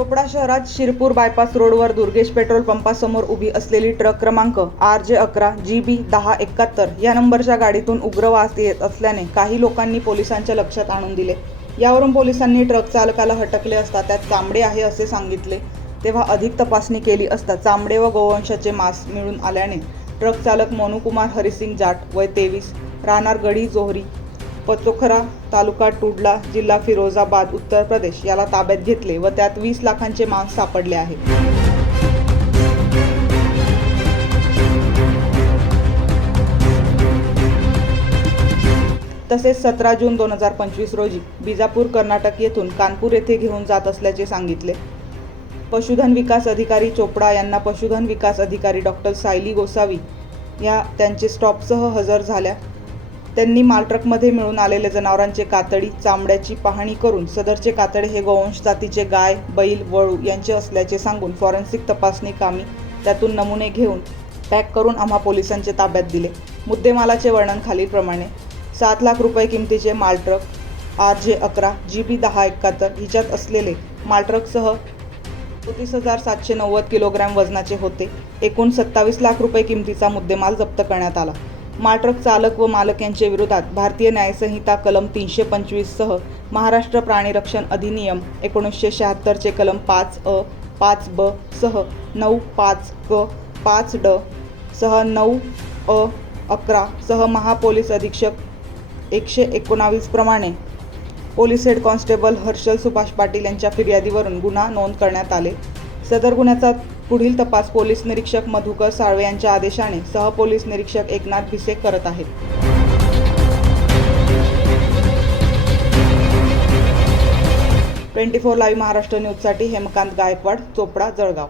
चोपडा शहरात शिरपूर बायपास रोडवर दुर्गेश पेट्रोल पंपासमोर उभी असलेली ट्रक क्रमांक आर जे अकरा जी बी दहा एकाहत्तर या नंबरच्या गाडीतून उग्र वास येत असल्याने काही लोकांनी पोलिसांच्या लक्षात आणून दिले. यावरून पोलिसांनी ट्रक चालकाला हटकले असता त्यात चांबडे आहे असे सांगितले. तेव्हा अधिक तपासणी केली असता चांबडे व गोवंशाचे मांस मिळून आल्याने ट्रक चालक मोनुकुमार हरिसिंग जाट वय तेवीस राहणार गडी जोहरी पचोखरा तालुका टुडला जिल्हा फिरोजाबाद उत्तर प्रदेश याला ताब्यात घेतले व त्यात वीस लाखांचे मांस सापडले आहे. तसेच सतरा जून दोन हजार पंचवीस रोजी बिजापूर कर्नाटक येथून कानपूर येथे घेऊन जात असल्याचे सांगितले. पशुधन विकास अधिकारी चोपडा यांना पशुधन विकास अधिकारी डॉक्टर सायली गोसावी या त्यांचे स्टॉपसह हजर झाल्या. त्यांनी मालट्रकमध्ये मिळून आलेल्या जनावरांचे कातडी चामड्याची पाहणी करून सदरचे कातडे हे गोवंश जातीचे गाय बैल वळू यांचे असल्याचे सांगून फॉरेन्सिक तपासणी कामी त्यातून नमुने घेऊन पॅक करून आम्हा पोलिसांच्या ताब्यात दिले. मुद्देमालाचे वर्णन खालीलप्रमाणे. सात लाख रुपये किमतीचे मालट्रक आर जे अकरा जी बी दहा एकाहत्तर हिच्यात असलेले मालट्रकसह चौतीस हजार सातशे नव्वद किलोग्रॅम वजनाचे होते. एकूण सत्तावीस लाख रुपये किमतीचा मुद्देमाल जप्त करण्यात आला. मालट्रक चालक व मालक यांच्या विरोधात भारतीय न्यायसंहिता कलम तीनशे पंचवीससह महाराष्ट्र प्राणीरक्षण अधिनियम एकोणीसशे शहात्तरचे कलम पाच अ पाच ब सह नऊ पाच क पाच ड सह नऊ अ अकरा सह महापोलीस अधीक्षक एकशे एकोणावीसप्रमाणे police head constable Harshal Subhash Patil यांच्या फिर्यादीवरून गुन्हा नोंद करण्यात आले. सदर गुन्ह्याचा पुढील तपास पोलीस निरीक्षक मधुकर साळवे यांच्या आदेशाने सहपोलीस निरीक्षक एकनाथ भिसे करत आहेत. ट्वेंटी फोर लाईव्ह महाराष्ट्र न्यूजसाठी हेमकांत गायकवाड चोपडा जळगाव.